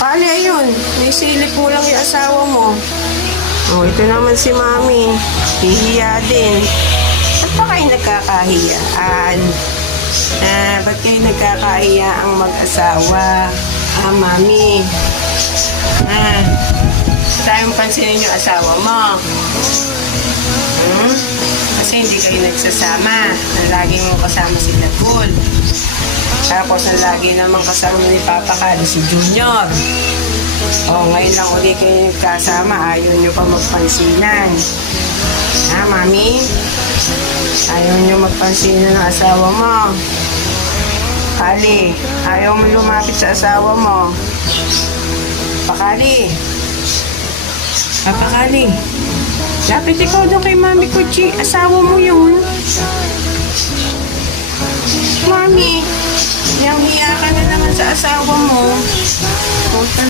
Kali, ayun. May silip mo lang yung asawa mo. Oh, ito naman si Mami. Hihiya din. Ba't ba kayo nagkakahiyaan? Ba't kayo nagkakahiya ang mag-asawa? Mami. Tayo pansinin yung asawa mo. Kasi hindi kayo nagsasama. Lagi mo kasama si Nagul. Tapos ang lagi naman kasama ni Papa Kali si Junior. Ngayon lang ulit kayo nagkasama. Ayaw nyo pa magpansinan. Mami? Ayaw nyo magpansinan ng asawa mo. Kali, ayaw mo lumapit sa asawa mo. Pakali. Pakali. Lapit ikaw doon kay Mami Kuchi. Asawa mo yun. Mami, yang hiya ka na naman sa asawa mo.